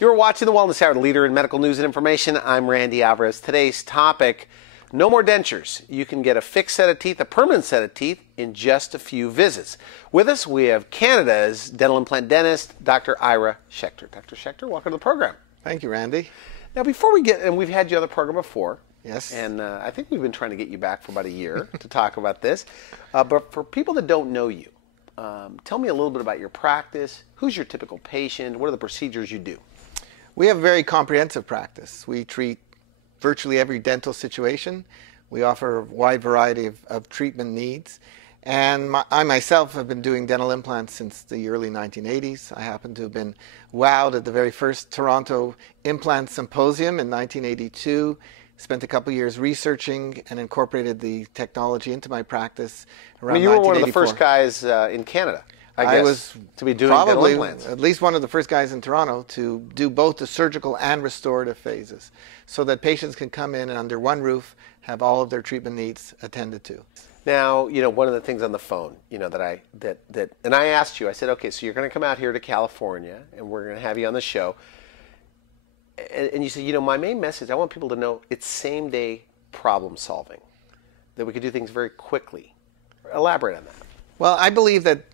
You're watching the Wellness Hour, the leader in medical news and information. I'm Randy Alvarez. Today's topic, no more dentures. You can get a fixed set of teeth, a permanent set of teeth, in just a few visits. With us, we have Canada's dental implant dentist, Dr. Ira Schecter. Dr. Schecter, welcome to the program. Thank you, Randy. Now, before we get, and we've had you on the program before. Yes. And I think we've been trying to get you back for about a year to talk about this. But for people that don't know you, tell me a little bit about your practice. Who's your typical patient? What are the procedures you do? We have a very comprehensive practice. We treat virtually every dental situation. We offer a wide variety of treatment needs. And I myself have been doing dental implants since the early 1980s. I happen to have been wowed at the very first Toronto Implant Symposium in 1982. Spent a couple years researching and incorporated the technology into my practice around 1984. You were one of the first guys in Canada, I guess, was to be doing probably dental implants. At least one of the first guys in Toronto to do both the surgical and restorative phases, so that patients can come in and under one roof have all of their treatment needs attended to. Now, one of the things on the phone, and I asked you, I said, okay, so you're going to come out here to California, and we're going to have you on the show. And you said, my main message, I want people to know it's same-day problem solving, that we could do things very quickly. Elaborate on that. Well, I believe that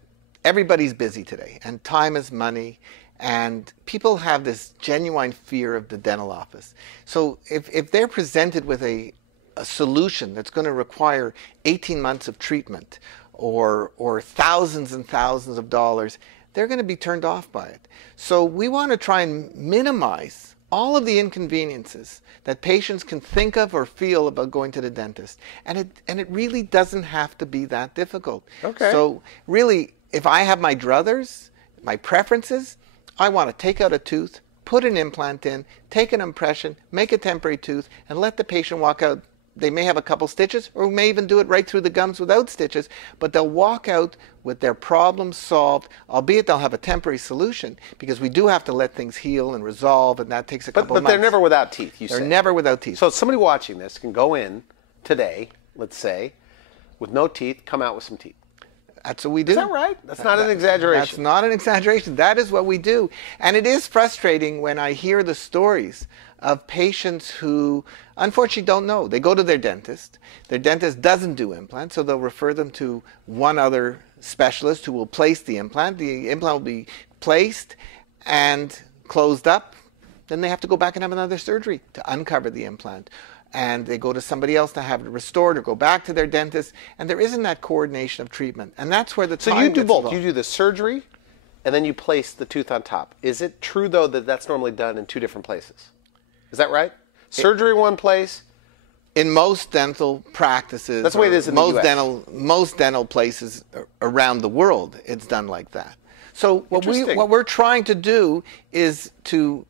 everybody's busy today, and time is money, and people have this genuine fear of the dental office. So if they're presented with a solution that's going to require 18 months of treatment or thousands and thousands of dollars, they're going to be turned off by it. So we want to try and minimize all of the inconveniences that patients can think of or feel about going to the dentist. And it really doesn't have to be that difficult. Okay. So really, if I have my druthers, my preferences, I want to take out a tooth, put an implant in, take an impression, make a temporary tooth, and let the patient walk out. They may have a couple stitches, or may even do it right through the gums without stitches, but they'll walk out with their problem solved, albeit they'll have a temporary solution, because we do have to let things heal and resolve, and that takes a couple of months. But they're never without teeth, you say? They're never without teeth. So somebody watching this can go in today, let's say, with no teeth, come out with some teeth. That's what we do. Is that right? That's not an exaggeration. That's not an exaggeration. That is what we do. And it is frustrating when I hear the stories of patients who unfortunately don't know. They go to their dentist. Their dentist doesn't do implants, so they'll refer them to one other specialist who will place the implant. The implant will be placed and closed up. Then they have to go back and have another surgery to uncover the implant. And they go to somebody else to have it restored or go back to their dentist, and there isn't that coordination of treatment. And that's where the time So you do gets both. involved. You do the surgery, and then you place the tooth on top. Is it true, though, that that's normally done in two different places? Is that right? Surgery one place? In most dental practices, that's the way it is in the US. Most dental places around the world, it's done like that. So what we're trying to do is to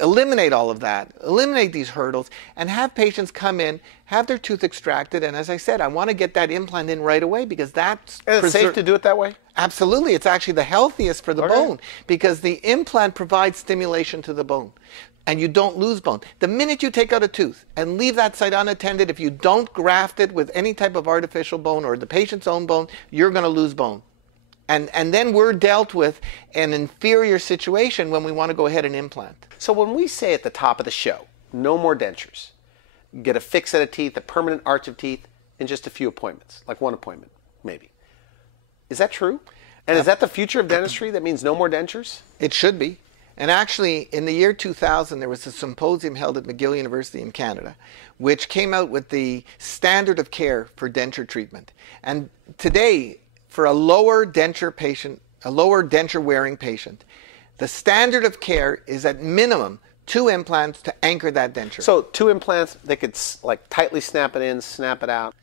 eliminate all of that, eliminate these hurdles, and have patients come in, have their tooth extracted, and as I said, I want to get that implant in right away, because that's... And it's safe to do it that way? Absolutely. It's actually the healthiest for the bone, because the implant provides stimulation to the bone, and you don't lose bone. The minute you take out a tooth and leave that site unattended, if you don't graft it with any type of artificial bone or the patient's own bone, you're going to lose bone. And then we're dealt with an inferior situation when we want to go ahead and implant. So when we say at the top of the show, no more dentures, get a fixed set of teeth, a permanent arch of teeth, in just a few appointments, like one appointment, maybe. Is that true? And is that the future of dentistry? That means no more dentures? It should be. And actually, in the year 2000, there was a symposium held at McGill University in Canada, which came out with the standard of care for denture treatment. And today, for a lower denture patient, a lower denture wearing patient, the standard of care is at minimum 2 implants to anchor that denture. So 2 implants, they could like tightly snap it in, snap it out.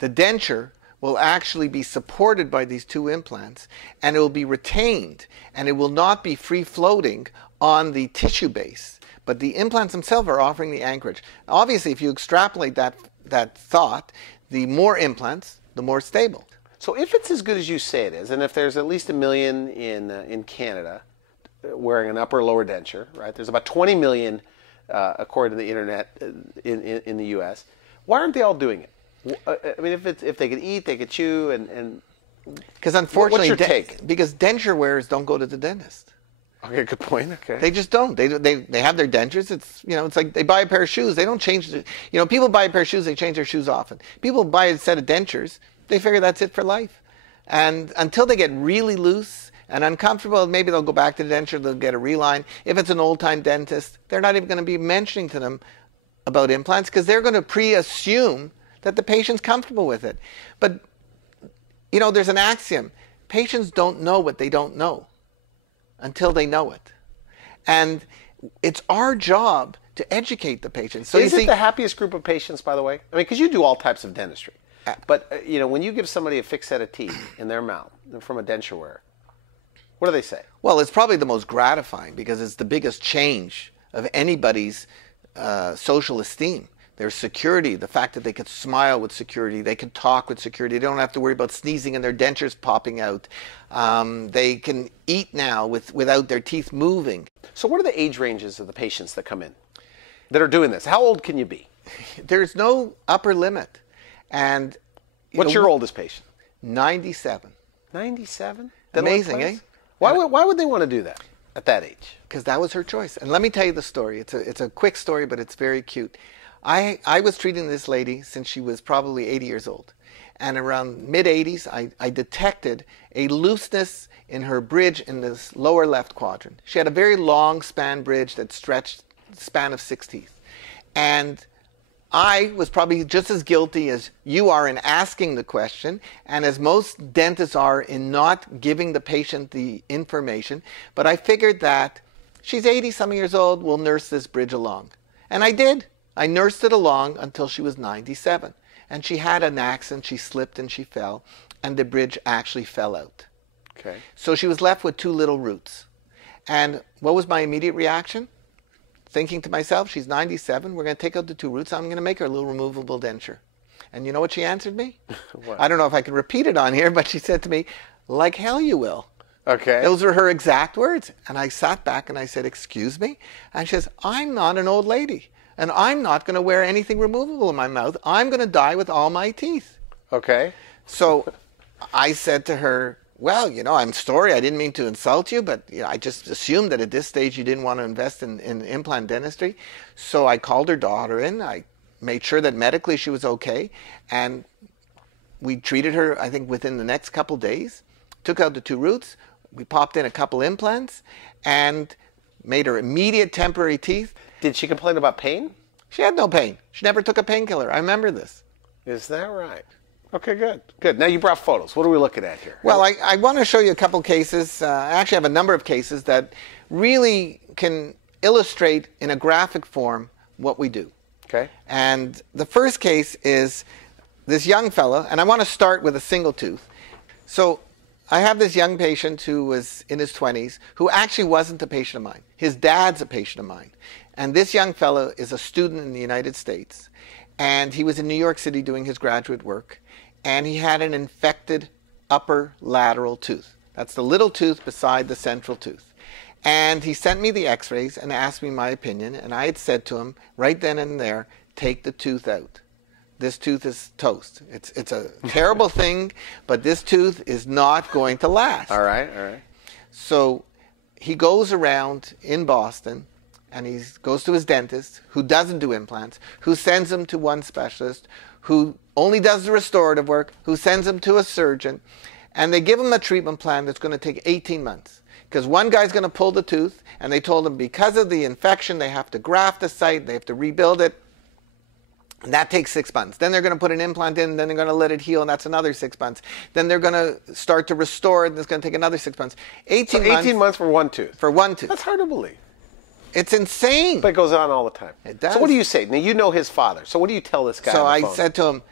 The denture will actually be supported by these 2 implants, and it will be retained, and it will not be free floating on the tissue base. But the implants themselves are offering the anchorage. Obviously, if you extrapolate that thought, the more implants, the more stable. So if it's as good as you say it is, and if there's at least 1 million in Canada wearing an upper or lower denture, right? There's about 20 million, according to the internet, in the U.S. Why aren't they all doing it? I mean, if they could eat, they could chew, and because unfortunately, what's your take? Because denture wearers don't go to the dentist. Okay, good point. Okay. They just don't. They have their dentures. It's like they buy a pair of shoes. They don't change. People buy a pair of shoes. They change their shoes often. People buy a set of dentures. They figure that's it for life. And until they get really loose and uncomfortable, maybe they'll go back to the denture. They'll get a reline. If it's an old-time dentist, they're not even going to be mentioning to them about implants because they're going to pre-assume that the patient's comfortable with it. But there's an axiom: patients don't know what they don't know until they know it. And it's our job to educate the patient. So is it the happiest group of patients, by the way? I mean, because you do all types of dentistry. But, when you give somebody a fixed set of teeth in their mouth from a denture wearer, what do they say? Well, it's probably the most gratifying because it's the biggest change of anybody's social esteem. Their security, the fact that they could smile with security, they can talk with security, they don't have to worry about sneezing and their dentures popping out. They can eat now without their teeth moving. So what are the age ranges of the patients that come in that are doing this? How old can you be? There's no upper limit. And what's your oldest patient? 97. 97? Amazing, eh? Why would they want to do that at that age? Because that was her choice. And let me tell you the story. It's a quick story, but it's very cute. I was treating this lady since she was probably 80 years old. And around mid-80s, I detected a looseness in her bridge in this lower left quadrant. She had a very long span bridge that stretched the span of 6 teeth. And I was probably just as guilty as you are in asking the question, and as most dentists are in not giving the patient the information. But I figured that she's 80-some years old, we'll nurse this bridge along. And I did. I nursed it along until she was 97. And she had an accident, she slipped and she fell, and the bridge actually fell out. Okay. So she was left with 2 little roots. And what was my immediate reaction? Thinking to myself, she's 97, we're going to take out the 2 roots, I'm going to make her a little removable denture. And you know what she answered me? What? I don't know if I can repeat it on here, but she said to me, like hell you will. Okay. Those were her exact words. And I sat back and I said, excuse me? And she says, I'm not an old lady. And I'm not going to wear anything removable in my mouth. I'm going to die with all my teeth. Okay. So I said to her, well, I'm sorry. I didn't mean to insult you, but I just assumed that at this stage you didn't want to invest in implant dentistry. So I called her daughter in. I made sure that medically she was okay. And we treated her, I think, within the next couple days. Took out the 2 roots. We popped in a couple implants and made her immediate temporary teeth. Did she complain about pain? She had no pain. She never took a painkiller. I remember this. Is that right? Okay, good. Good. Now you brought photos. What are we looking at here? Well, I want to show you a couple cases. I actually have a number of cases that really can illustrate in a graphic form what we do. Okay. And the first case is this young fella, and I want to start with a single tooth. So I have this young patient who was in his 20s who actually wasn't a patient of mine. His dad's a patient of mine. And this young fellow is a student in the United States. And he was in New York City doing his graduate work. And he had an infected upper lateral tooth. That's the little tooth beside the central tooth. And he sent me the x-rays and asked me my opinion. And I had said to him right then and there, take the tooth out. This tooth is toast. It's a terrible thing, but this tooth is not going to last. All right, all right. So he goes around in Boston, and he goes to his dentist, who doesn't do implants, who sends him to one specialist, who only does the restorative work, who sends him to a surgeon, and they give him a treatment plan that's going to take 18 months. Because one guy's going to pull the tooth, and they told him because of the infection, they have to graft the site, they have to rebuild it. And that takes 6 months. Then they're going to put an implant in, then they're going to let it heal, and that's another 6 months. Then they're going to start to restore it, and it's going to take another 6 months. 18 months for one tooth? For one tooth. That's hard to believe. It's insane. But it goes on all the time. It does. So what do you say? Now, you know his father. So what do you tell this guy So on the I phone? said to him,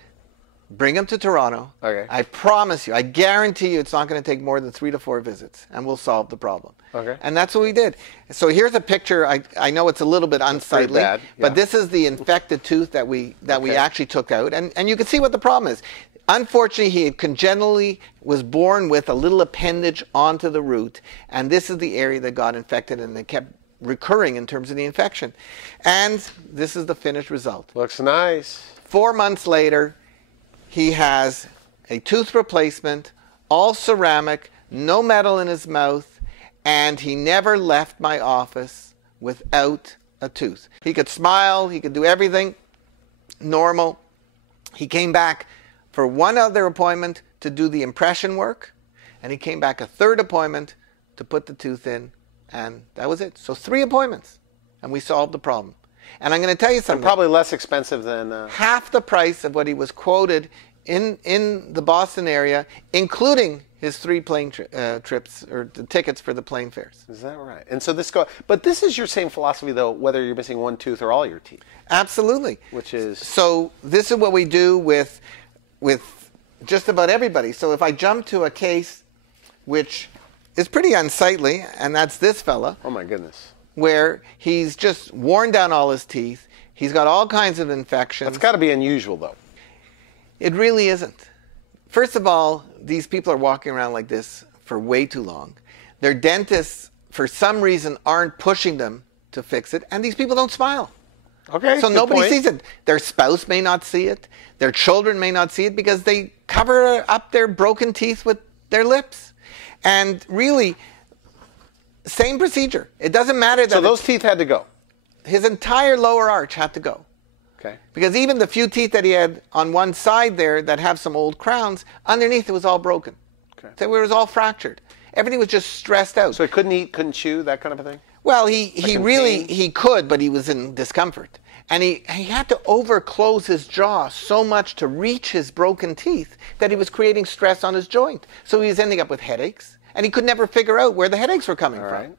bring him to Toronto. Okay. I promise you, I guarantee you it's not going to take more than 3 to 4 visits, and we'll solve the problem. Okay. And that's what we did. So here's a picture. I know it's a little bit unsightly, bad, yeah. but this is the infected tooth that we actually took out. And you can see what the problem is. Unfortunately, he congenitally was born with a little appendage onto the root, and this is the area that got infected, and it kept recurring in terms of the infection. And this is the finished result. Looks nice. 4 months later, he has a tooth replacement, all ceramic, no metal in his mouth, and he never left my office without a tooth. He could smile, he could do everything normal. He came back for one other appointment to do the impression work, and he came back a third appointment to put the tooth in, and that was it. So 3 appointments, and we solved the problem. And I'm going to tell you something. And probably less expensive than... half the price of what he was quoted in the Boston area, including his 3 plane trips, or the tickets for the plane fares. Is that right? And so but this is your same philosophy, though, whether you're missing one tooth or all your teeth. Absolutely. Which is... So this is what we do with just about everybody. So if I jump to a case which is pretty unsightly, and that's this fella. Oh, my goodness. Where he's just worn down all his teeth. He's got all kinds of infections. That's got to be unusual, though. It really isn't. First of all, these people are walking around like this for way too long. Their dentists, for some reason, aren't pushing them to fix it, and these people don't smile. Okay, so nobody sees it. Their spouse may not see it. Their children may not see it because they cover up their broken teeth with their lips. And really, same procedure. It doesn't matter that... So those teeth had to go? His entire lower arch had to go. Okay. Because even the few teeth that he had on one side there that have some old crowns, underneath it was all broken. Okay. So it was all fractured. Everything was just stressed out. So he couldn't eat, couldn't chew, that kind of a thing? Well, he could, but he was in discomfort. And he had to overclose his jaw so much to reach his broken teeth that he was creating stress on his joint. So he was ending up with headaches, and he could never figure out where the headaches were coming from. Right.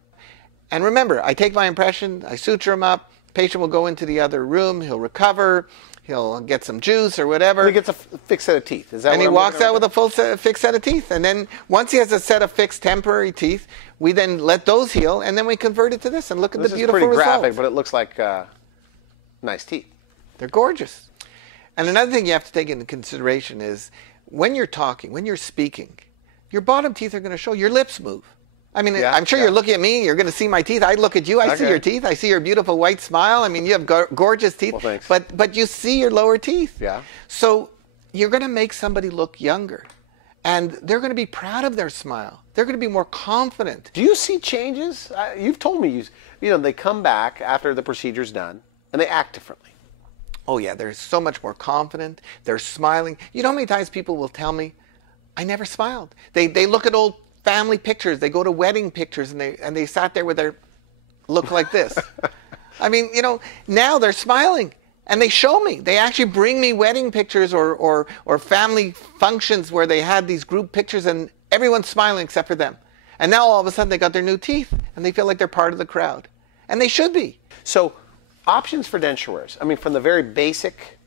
And remember, I take my impression, I suture him up, patient will go into the other room, he'll recover, he'll get some juice or whatever. And he gets a fixed set of teeth. Is that and he walks out with a full fixed set of teeth. And then once he has a set of fixed temporary teeth, we then let those heal, and then we convert it to this and look at the beautiful results. This is pretty graphic, results. but it looks like nice teeth. They're gorgeous. And another thing you have to take into consideration is when you're talking, when you're speaking, your bottom teeth are going to show. Your lips move. I mean, I'm sure you're looking at me. You're going to see my teeth. I look at you. I see your teeth. I see your beautiful white smile. I mean, you have gorgeous teeth. Well, thanks. But you see your lower teeth. Yeah. So you're going to make somebody look younger. And they're going to be proud of their smile. They're going to be more confident. Do you see changes? You've told me, they come back after the procedure's done, and they act differently. Oh, yeah. They're so much more confident. They're smiling. You know how many times people will tell me, I never smiled. They look at old family pictures. They go to wedding pictures, and they sat there with their look like this. I mean, now they're smiling. And they show me. They actually bring me wedding pictures or family functions where they had these group pictures and everyone's smiling except for them. And now all of a sudden they got their new teeth and they feel like they're part of the crowd. And they should be. So options for denture wearers. I mean, from the very basic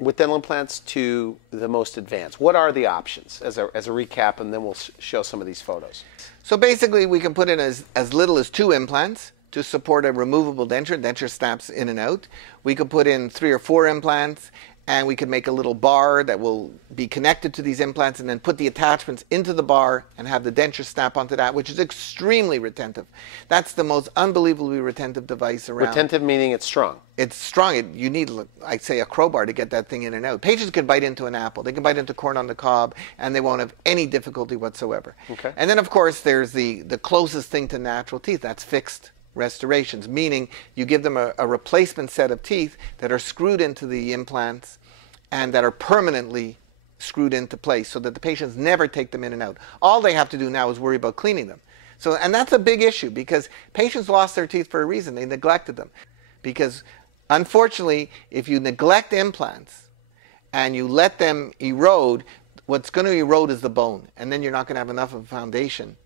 with dental implants to the most advanced. What are the options as a recap, and then we'll show some of these photos. So basically we can put in as little as 2 implants to support a removable denture. Denture snaps in and out. We could put in 3 or 4 implants, and we could make a little bar that will be connected to these implants and then put the attachments into the bar and have the denture snap onto that, which is extremely retentive. That's the most unbelievably retentive device around. Retentive meaning it's strong. It's strong. You need, I'd say, a crowbar to get that thing in and out. Patients can bite into an apple. They can bite into corn on the cob, and they won't have any difficulty whatsoever. Okay. And then, of course, there's the closest thing to natural teeth. That's fixed restorations, meaning you give them a replacement set of teeth that are screwed into the implants and that are permanently screwed into place so that the patients never take them in and out. All they have to do now is worry about cleaning them. And that's a big issue because patients lost their teeth for a reason. They neglected them. Because unfortunately, if you neglect implants and you let them erode, what's going to erode is the bone, and then you're not going to have enough of a foundation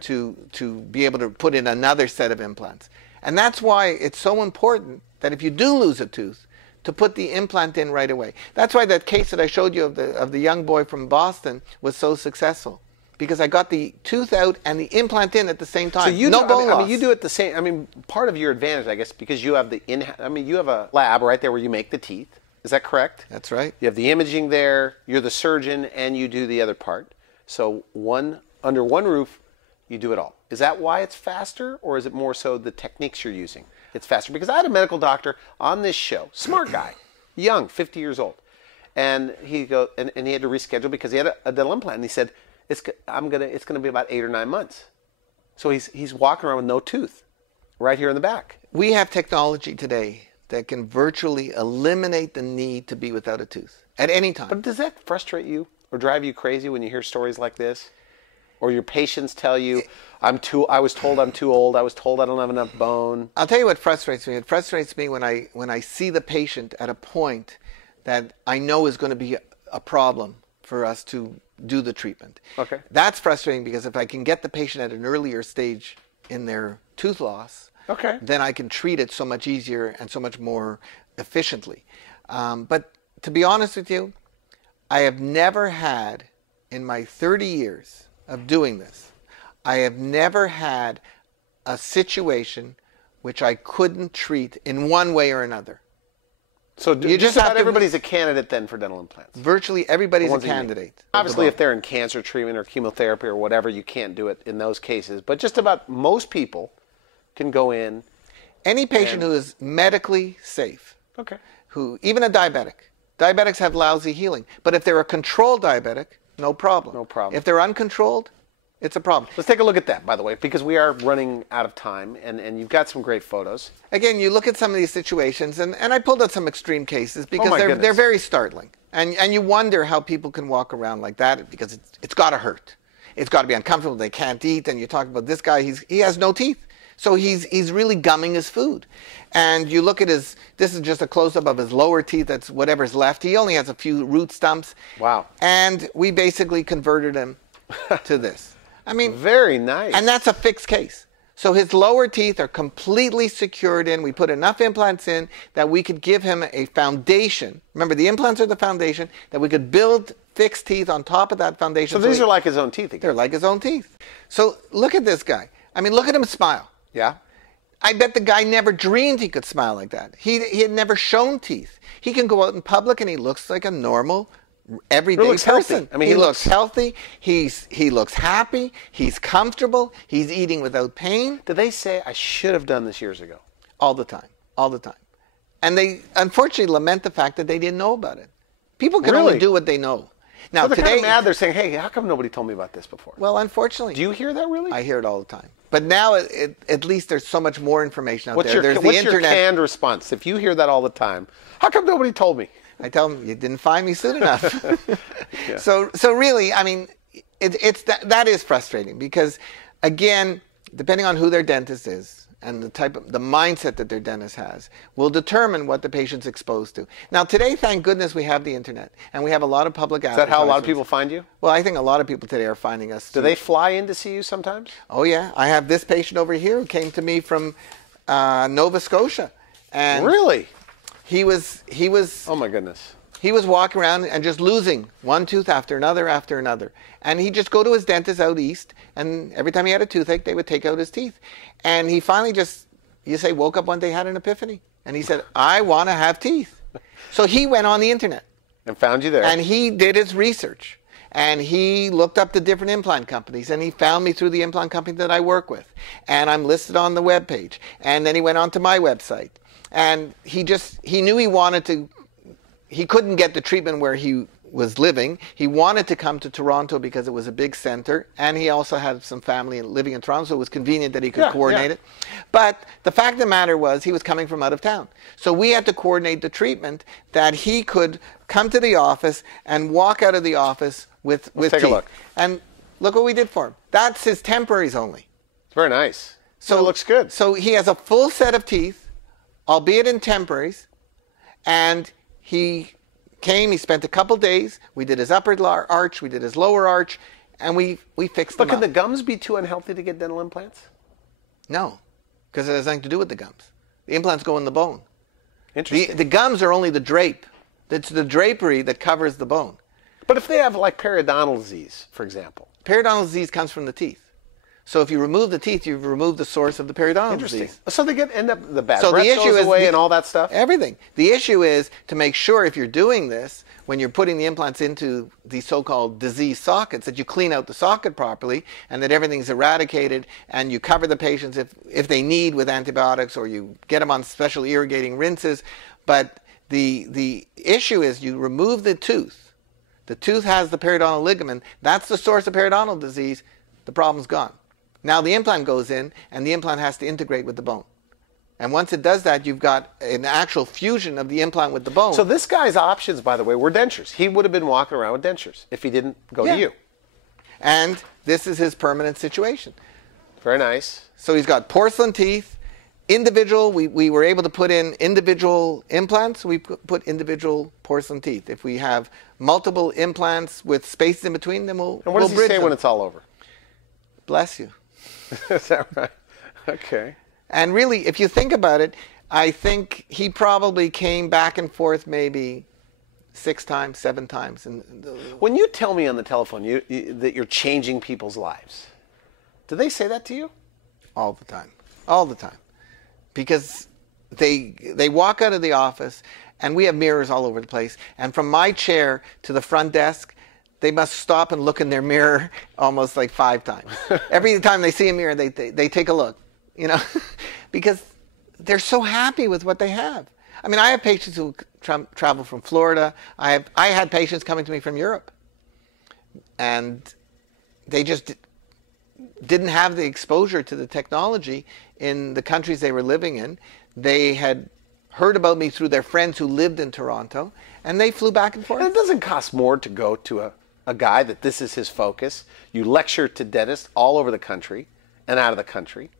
to be able to put in another set of implants. And that's why it's so important that if you do lose a tooth, to put the implant in right away. That's why that case that I showed you of the young boy from Boston was so successful. Because I got the tooth out and the implant in at the same time. So you no bone loss. I mean, you do it the same. I mean, part of your advantage, I guess, because you have you have a lab right there where you make the teeth. Is that correct? That's right. You have the imaging there. You're the surgeon, and you do the other part. So under one roof, you do it all. Is that why it's faster, or is it more so the techniques you're using? It's faster. Because I had a medical doctor on this show, smart guy, young, 50 years old, and he had to reschedule because he had a dental implant, and he said, it's gonna be about 8 or 9 months. So he's walking around with no tooth right here in the back. We have technology today that can virtually eliminate the need to be without a tooth at any time. But does that frustrate you or drive you crazy when you hear stories like this? Or your patients tell you, I was told I'm too old, I was told I don't have enough bone. I'll tell you what frustrates me. It frustrates me when I see the patient at a point that I know is going to be a problem for us to do the treatment. Okay. That's frustrating because if I can get the patient at an earlier stage in their tooth loss, Okay. then I can treat it so much easier and so much more efficiently. But to be honest with you, I have never had, in my 30 years of doing this, I have never had a situation which I couldn't treat in one way or another. So You just just have about to- everybody's a candidate then for dental implants. Virtually everybody's a ones that you- candidate. Obviously, if they're in cancer treatment or chemotherapy or whatever, you can't do it in those cases. But just about most people can go in. Any patient who is medically safe, Okay. who even a diabetic. Diabetics have lousy healing. But if they're a controlled diabetic, no problem. No problem. If they're uncontrolled, it's a problem. Let's take a look at that, by the way, because we are running out of time, and you've got some great photos. Again, you look at some of these situations, and I pulled out some extreme cases because my they're goodness. very startling. And you wonder how people can walk around like that because it's got to hurt. It's got to be uncomfortable. They can't eat. And you talk about this guy, he has no teeth. So he's really gumming his food. And you look at this is just a close-up of his lower teeth, that's whatever's left. He only has a few root stumps. Wow. And we basically converted him to this. I mean, Very nice. and that's a fixed case. So his lower teeth are completely secured in. We put enough implants in that we could give him a foundation. Remember, the implants are the foundation, that we could build fixed teeth on top of that foundation. So these are like his own teeth again. They're like his own teeth. So look at this guy. I mean, look at him smile. Yeah. I bet the guy never dreamed he could smile like that. He had never shown teeth. He can go out in public and he looks like a normal, everyday looks healthy. person. I mean, he he looks looks- healthy. He looks happy. He's comfortable. He's eating without pain Did they say I should have done this years ago? all the time, all the time. And they unfortunately lament the fact that they didn't know about it. People can only Really? do what they know. Now So they're kind today, of mad. They're saying, hey, how come nobody told me about this before? well, unfortunately, Do you hear that really? I hear it all the time. But now, at least there's so much more information out What's there. There's the your internet. canned response? If you hear that all the time, how come nobody told me? I tell them, you didn't find me soon enough. Yeah. So really, I mean, that is frustrating because, again, depending on who their dentist is and the mindset that their dentist has will determine what the patient's exposed to. Now, today, thank goodness, we have the internet and we have a lot of public Is that how a lot of advertisements. people find you? Well, I think a lot of people today are finding us. Do they fly in to see you sometimes? Oh yeah, I have this patient over here who came to me from Nova Scotia, and Really? he was Oh my goodness. he was walking around and just losing one tooth after another, and he'd just go to his dentist out east, and every time he had a toothache, they would take out his teeth, and he finally woke up one day, had an epiphany, and he said, I want to have teeth. So he went on the internet. And found you there. And he did his research. And he looked up the different implant companies. And he found me through the implant company that I work with. And I'm listed on the webpage. And then he went on to my website. And he knew he couldn't get the treatment where he was living. He wanted to come to Toronto because it was a big center. And he also had some family living in Toronto, so it was convenient that he could coordinate it. But the fact of the matter was he was coming from out of town. So we had to coordinate the treatment that he could come to the office and walk out of the office with Let's take teeth. a look. And look what we did for him. That's his temporaries only. It's very nice. So it looks good. So he has a full set of teeth, albeit in temporaries, and he spent a couple days, we did his upper arch, we did his lower arch, and we fixed But them could the up. gums be too unhealthy to get dental implants? No, because it has nothing to do with the gums. The implants go in the bone. Interesting. The gums are only the drape. It's the drapery that covers the bone. But if they have like periodontal disease, for example. Periodontal disease comes from the teeth. So if you remove the teeth, you've removed the source of the periodontal Interesting. disease. So they end up the bad So breath the issue goes is away and all that stuff? Everything. The issue is to make sure if you're doing this, when you're putting the implants into the so-called disease sockets, that you clean out the socket properly and that everything's eradicated and you cover the patients if they need with antibiotics or you get them on special irrigating rinses. But the issue is you remove the tooth. The tooth has the periodontal ligament. That's the source of periodontal disease. The problem's gone. Now the implant goes in, and the implant has to integrate with the bone. And once it does that, you've got an actual fusion of the implant with the bone. So this guy's options, by the way, were dentures. He would have been walking around with dentures if he didn't go to you. And this is his permanent situation. Very nice. So he's got porcelain teeth, individual. We were able to put in individual implants. We put individual porcelain teeth. If we have multiple implants with spaces in between, then we'll And what does he say when it's all over? Bless you. Is that right? Okay. And really, if you think about it, I think he probably came back and forth maybe 6 times, 7 times. When you tell me on the telephone that you're changing people's lives, do they say that to you? All the time. All the time. Because they walk out of the office, and we have mirrors all over the place. And from my chair to the front desk, they must stop and look in their mirror almost like 5 times. Every time they see a mirror, they take a look, you know, because they're so happy with what they have. I mean, I have patients who travel from Florida. I had patients coming to me from Europe, and they just didn't have the exposure to the technology in the countries they were living in. They had heard about me through their friends who lived in Toronto, and they flew back and forth. And it doesn't cost more to go to a guy that this is his focus. You lecture to dentists all over the country and out of the country.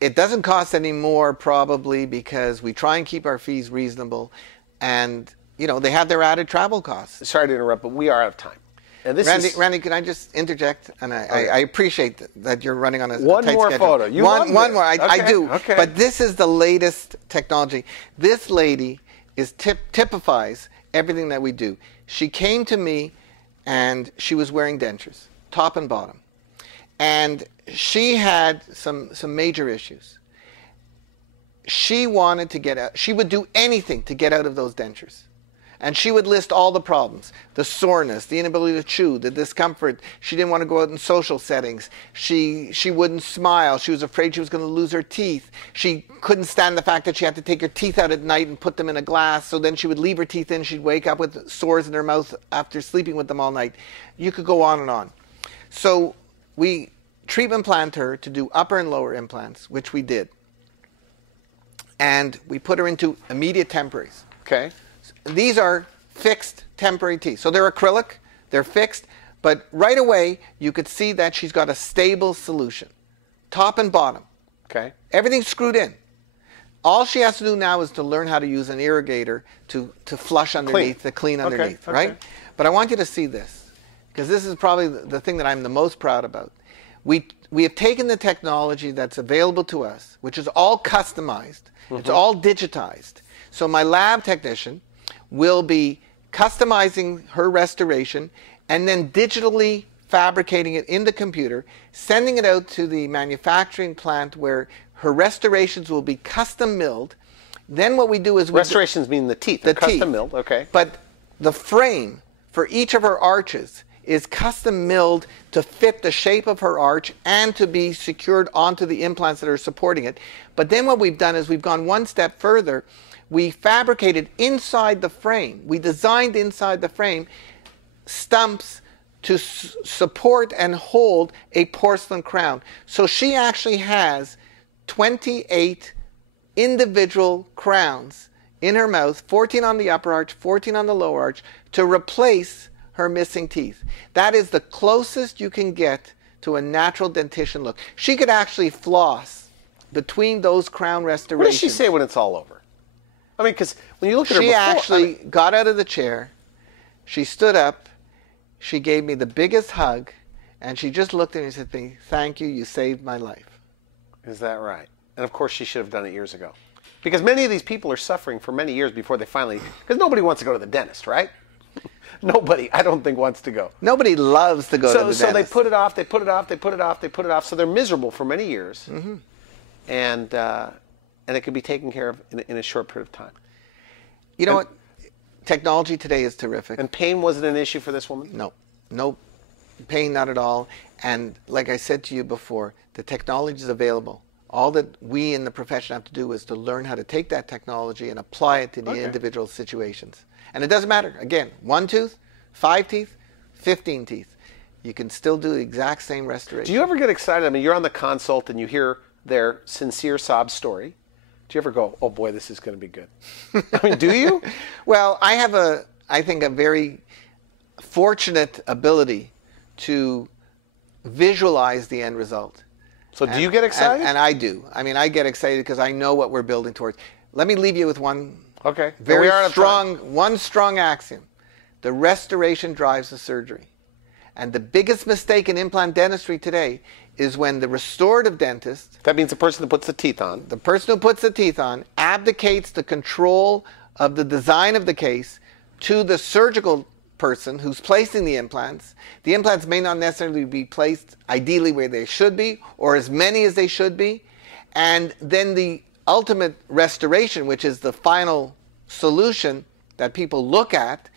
It doesn't cost any more probably because we try and keep our fees reasonable, and you know they have their added travel costs. Sorry to interrupt, but we are out of time. And this Randy, can I just interject? And I appreciate that you're running on a one tight more schedule. photo. You one more. I do. Okay. But this is the latest technology. This lady typifies everything that we do. She came to me, and she was wearing dentures, top and bottom, and she had some major issues. She wanted to get out. She would do anything to get out of those dentures. And she would list all the problems: the soreness, the inability to chew, the discomfort. She didn't want to go out in social settings. She wouldn't smile. She was afraid she was going to lose her teeth. She couldn't stand the fact that she had to take her teeth out at night and put them in a glass. So then she would leave her teeth in. She'd wake up with sores in her mouth after sleeping with them all night. You could go on and on. So we treatment planned her to do upper and lower implants, which we did. And we put her into immediate temporaries. Okay. These are fixed temporary teeth. So they're acrylic, they're fixed, but right away you could see that she's got a stable solution, top and bottom. Okay. Everything's screwed in. All she has to do now is to learn how to use an irrigator to flush underneath, to clean underneath, right? But I want you to see this, because this is probably the thing that I'm the most proud about. We have taken the technology that's available to us, which is all customized, it's all digitized. So my lab technician will be customizing her restoration and then digitally fabricating it in the computer, sending it out to the manufacturing plant where her restorations will be custom milled. Then what we do is restorations mean the teeth. They're custom milled, okay. But the frame for each of her arches is custom milled to fit the shape of her arch and to be secured onto the implants that are supporting it. But then what we've done is we've gone one step further. We fabricated inside the frame. We designed inside the frame stumps to support and hold a porcelain crown. So she actually has 28 individual crowns in her mouth, 14 on the upper arch, 14 on the lower arch, to replace her missing teeth. That is the closest you can get to a natural dentition look. She could actually floss between those crown restorations. What does she say when it's all over? I mean, because when you look at her before... She actually got out of the chair, she stood up, she gave me the biggest hug, and she just looked at me and said to me, "Thank you, you saved my life." Is that right? And of course she should have done it years ago. Because many of these people are suffering for many years before they finally... Because nobody wants to go to the dentist, right? Nobody, I don't think, wants to go. Nobody loves to go to the dentist. So they put it off, they put it off, they put it off, they put it off. So they're miserable for many years. And it can be taken care of in a short period of time. You know what? Technology today is terrific. And pain wasn't an issue for this woman? No. No pain, not at all. And like I said to you before, the technology is available. All that we in the profession have to do is to learn how to take that technology and apply it to the individual situations. And it doesn't matter. Again, 1 tooth, 5 teeth, 15 teeth. You can still do the exact same restoration. Do you ever get excited? I mean, you're on the consult and you hear their sincere sob story. Do you ever go, oh boy, this is going to be good? I mean, do you? Well, I have I think, a very fortunate ability to visualize the end result. So do you get excited? And I do. I mean, I get excited because I know what we're building towards. Let me leave you with one one strong axiom. The restoration drives the surgery. And the biggest mistake in implant dentistry today is when the restorative dentist... That means the person that puts the teeth on. The person who puts the teeth on abdicates the control of the design of the case to the surgical person who's placing the implants. The implants may not necessarily be placed ideally where they should be, or as many as they should be. And then the ultimate restoration, which is the final solution that people look at,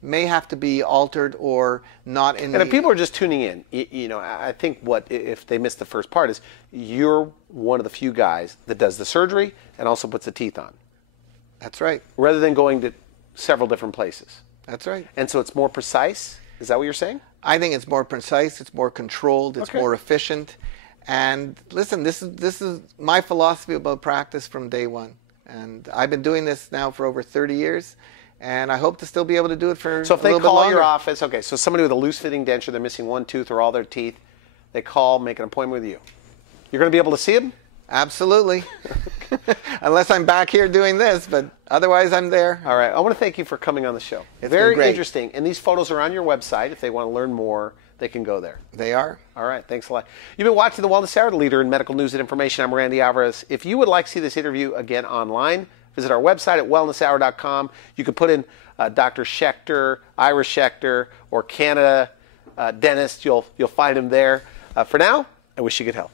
may have to be altered or not in. And if people are just tuning in, you know, I think if they missed the first part is you're one of the few guys that does the surgery and also puts the teeth on. That's right. Rather than going to several different places. That's right. And so it's more precise? Is that what you're saying? I think it's more precise, it's more controlled, it's more efficient. And listen, this is my philosophy about practice from day one. And I've been doing this now for over 30 years. And I hope to still be able to do it for a little bit longer. So if they call your office, okay, so somebody with a loose-fitting denture, they're missing one tooth or all their teeth, they call, make an appointment with you. You're going to be able to see them? Absolutely. Unless I'm back here doing this, but otherwise I'm there. All right. I want to thank you for coming on the show. It's very been great. Interesting. And these photos are on your website. If they want to learn more, they can go there. They are. All right. Thanks a lot. You've been watching The Wellness Hour, the leader in medical news and information. I'm Randy Alvarez. If you would like to see this interview again online, visit our website at wellnesshour.com. You can put in Dr. Schecter, Ira Schecter, or Canada dentist. You'll find him there. For now, I wish you good health.